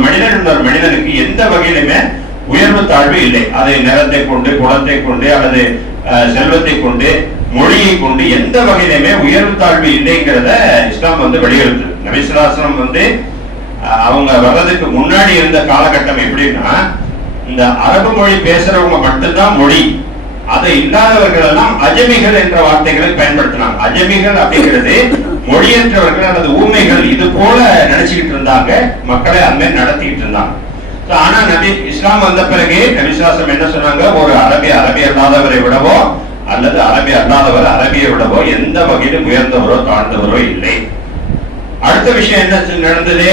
மனிதன் இன்னொரு மனிதனுக்கு எந்த வகையிலுமே உயர்வு தாழ்வு இல்லை. அதை நிறத்தை கொண்டு குணத்தை கொண்டு அல்லது அஹ், செல்வத்தை கொண்டு மொழியை கொண்டு எந்த வகையிலுமே உயர்வு தாழ்வு இல்லைங்கிறத இஸ்லாம் வந்து வெளியுறுத்து நபிசுலாசனம் வந்து அஹ், அவங்க வர்றதுக்கு முன்னாடி இருந்த காலகட்டம் எப்படின்னா இந்த அரபு மொழி பேசுறவங்க மட்டும்தான் மொழி. அதை இல்லாதவர்கள் எல்லாம் அஜமிகள் என்ற வார்த்தைகளை பயன்படுத்தினாங்க. அஜமிகள் அப்படிங்கிறது மொழியற்றவர்கள் அல்லது ஊமைகள் இது போல நினைச்சுக்கிட்டு இருந்தாங்க மக்களை அந்த மாதிரி நடத்திக்கிட்டு இருந்தாங்க. ஆனா நபி இஸ்லாம் வந்த பிறகு நபிசுவாசம் என்ன சொன்னாங்க? ஒரு அரபி அரபி அல்லாதவரை விடவோ அல்லது அரபி அல்லாதவர் அரபியை விடவோ எந்த வகையிலும் உயர்ந்தவரோ தாழ்ந்தவரோ இல்லை. அடுத்த விஷயம் என்ன நடந்தது?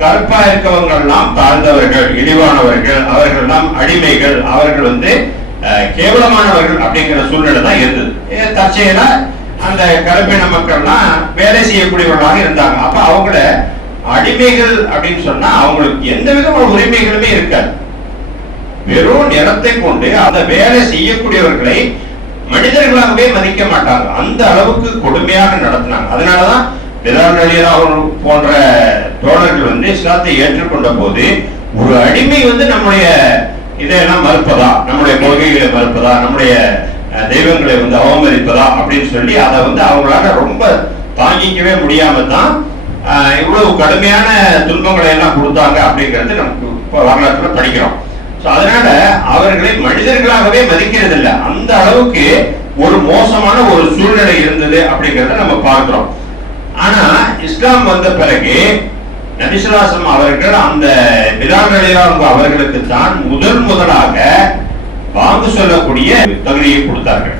கருப்பா இருக்கவங்க எல்லாம் தாழ்ந்தவர்கள் இழிவானவர்கள் அவர்கள் எல்லாம் அடிமைகள் அவர்கள் வந்து அஹ், கேவலமானவர்கள் அப்படிங்கிற சூழ்நிலை தான் இருந்தது. தற்செயலா அந்த கருப்பின மக்கள்லாம் வேலை செய்யக்கூடியவர்களாக இருந்தாங்க. அப்ப அவங்கள அடிமைகள் அப்படின்னு சொன்னா அவங்களுக்கு எந்த விதமான உரிமைகளுமே இருக்காது. வெறும் நிறத்தை கொண்டு அந்த வேலை செய்யக்கூடியவர்களை மனிதர்களாகவே மதிக்க மாட்டாங்க. அந்த அளவுக்கு கொடுமையாக நடத்தினாங்க. அதனாலதான் பிலால் போன்ற தோழர்கள் வந்து இஸ்லாத்தை ஏற்றுக்கொண்ட போது ஒரு அடிமை வந்து நம்முடைய இதையெல்லாம் மறுப்பதா? நம்முடைய கொள்கைகளை மறுப்பதா? நம்முடைய தெய்வங்களை வந்து அவமதி அப்படின்னு சொல்லி அதை வந்து அவங்களால ரொம்ப தாங்கிக்கவே முடியாம தான் ஆஹ், இவ்வளவு கடுமையான துன்பங்களை எல்லாம் கொடுத்தாங்க அப்படிங்கிறது நமக்கு இப்போ வரலாற்றுல படிக்கிறோம். ஸோ அதனால அவர்களை மனிதர்களாகவே மதிக்கிறது இல்ல அந்த அளவுக்கு ஒரு மோசமான ஒரு சூழ்நிலை இருந்தது அப்படிங்கிறத நம்ம பார்க்கிறோம். ஆனா இஸ்லாம் வந்த பிறகு நபிசுலாசம் அவர்கள் அந்த பிலால் அவர்களுக்கு தான் முதல் முதலாக வாங்கு சொல்லக்கூடிய தகுதியை கொடுத்தார்கள்.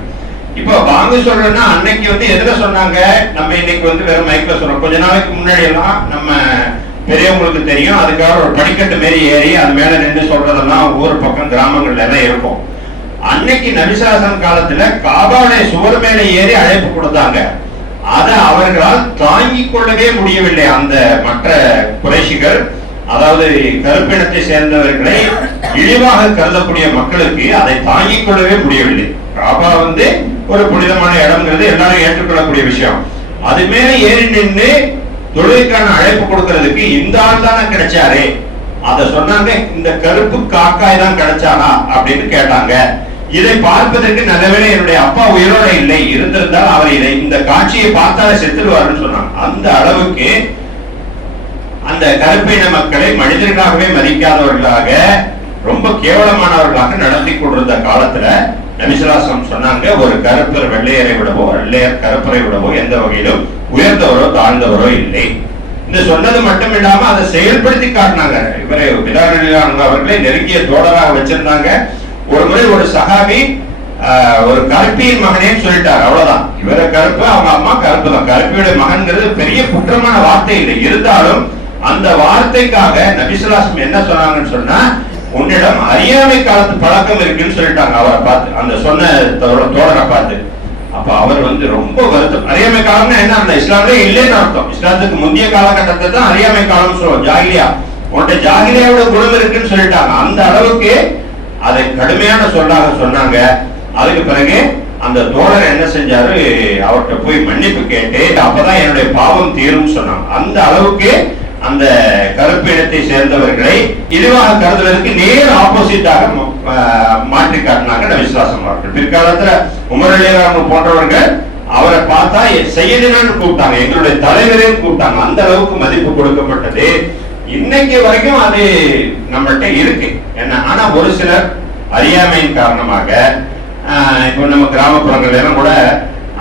இப்போ வாங்க சொல்றேன்னா அன்னைக்கு வந்து எதுல சொன்னாங்க? நம்ம இன்னைக்கு வந்து வெறும் மைக்ல சொல்றோம் கொஞ்ச நாளைக்கு முன்னாடி எல்லாம் நம்ம பெரியவங்களுக்கு தெரியும். அதுக்காக ஒரு படிக்கட்டு மாரி ஏறி அது மேல நின்று சொல்றதெல்லாம் ஊர் பக்கம் கிராமங்கள்ல எல்லாம் இருக்கும். அன்னைக்கு நபிசாசன் காலத்துல காபாவுடைய சுவர் மேல ஏறி அழைப்பு கொடுத்தாங்க. அதை அவர்களால் தாங்கிக் கொள்ளவே முடியவில்லை அந்த மற்ற குறைஷிகள். அதாவது கருப்பினத்தை சேர்ந்தவர்களை இழிவாக கருதக்கூடிய மக்களுக்கு அதை தாங்கிக் கொள்ளவே முடியவில்லை. காபா வந்து ஒரு புனிதமான இடம்ங்கிறது எல்லாரும் ஏற்றுக்கொள்ளக்கூடிய விஷயம். அது மேல ஏறி நின்று தொழிலுக்கான அழைப்பு கொடுக்கறதுக்கு இந்த ஆள் தானே கிடைச்சாரே. அத சொன்னாங்க இந்த கருப்பு காக்காய் தான் கிடைச்சானா அப்படின்னு கேட்டாங்க. இதை பார்ப்பதற்கு நல்லவேளை என்னுடைய அப்பா உயிரோட இல்லை இருந்திருந்தால் அவர் இதை இந்த காட்சியை பார்த்தாலே செத்துடுவாருன்னு சொன்னாங்க. அந்த அளவுக்கு அந்த கருப்பின மக்களை மனிதர்களாகவே மதிக்காதவர்களாக ரொம்ப கேவலமானவர்களாக நடத்தி கொண்டிருந்த காலத்துல நபிசுலாசம் சொன்னாங்க ஒரு கருப்பர் வெள்ளையரை விடவோ வெள்ளையர் கருப்பரை விடவோ எந்த வகையிலும் உயர்ந்தவரோ தாழ்ந்தவரோ இல்லை. இந்த சொன்னது மட்டும் இல்லாம அதை செயல்படுத்தி காட்டினாங்க. இவரை பிலால் அவர்களை நெருங்கிய தோழராக வச்சிருந்தாங்க. ஒரு முறை ஒரு சகாபி ஆஹ், ஒரு கருப்பியின் மகனேன்னு சொல்லிட்டார். அவ்வளவுதான். இவர கருப்பு அவங்க அம்மா கருப்பு தான். கருப்பியுடைய மகன்கிறது பெரிய குற்றமான வார்த்தை இல்லை. இருந்தாலும் அந்த வார்த்தைக்காக நபிசுலாசம் என்ன சொன்னாங்கன்னு சொன்னா உன்னிடம் அறியாமை காலத்து பழக்கம் இருக்குன்னு சொல்லிட்டாங்க. அவரை பார்த்து அந்த சொன்ன தோழரை பார்த்து. அப்ப அவர் வந்து ரொம்ப வருத்தம். அறியாமை காலம்னா என்ன அந்த இஸ்லாமே இல்லைன்னு அர்த்தம். இஸ்லாத்துக்கு முந்தைய காலகட்டத்தை தான் அறியாமை காலம் சொல்லுவோம். ஜாகிலியா. உன்கிட்ட ஜாகிலியாவோட குணம் இருக்குன்னு சொல்லிட்டாங்க. அந்த அளவுக்கு அதை கடுமையான சொல்லாக சொன்னாங்க. அதுக்கு பிறகு அந்த தோழர் என்ன செஞ்சாரு? அவர்கிட்ட போய் மன்னிப்பு கேட்டு அப்பதான் என்னுடைய பாவம் தீரும் சொன்னாங்க. அந்த அளவுக்கு அந்த கருப்பு இனத்தை சேர்ந்தவர்களை இழிவாக கருதுவதற்கு நேர் ஆப்போசிட்டாக மாற்றி காட்டினாங்க விசுவாசம் அவர்கள். பிற்காலத்துல உமர் போன்றவர்கள் அவரை பார்த்தா செய்யணும்னு கூப்பிட்டாங்க. எங்களுடைய தலைவரையும் கூப்பிட்டாங்க. அந்த அளவுக்கு மதிப்பு கொடுக்கப்பட்டது. இன்னைக்கு வரைக்கும் அது நம்மள்கிட்ட இருக்கு. என்ன? ஆனா ஒரு சிலர் அறியாமையின் காரணமாக இப்போ நம்ம கிராமப்புறங்கள்ல எல்லாம் கூட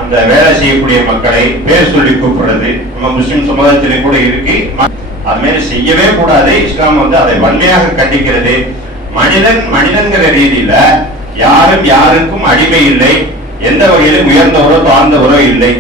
அந்த வேலை செய்யக்கூடிய மக்களை பேர் சொல்லி கூப்பிடுறது நம்ம முஸ்லிம் சமுதாயத்திலே கூட இருக்கு. அது மாதிரி செய்யவே கூடாது. இஸ்லாம் வந்து அதை வன்மையாக கண்டிக்கிறது. மனிதன் மனிதன்கிற ரீதியில யாரும் யாருக்கும் அடிமை இல்லை. எந்த வகையிலும் உயர்ந்தவரோ தாழ்ந்தவரோ இல்லை.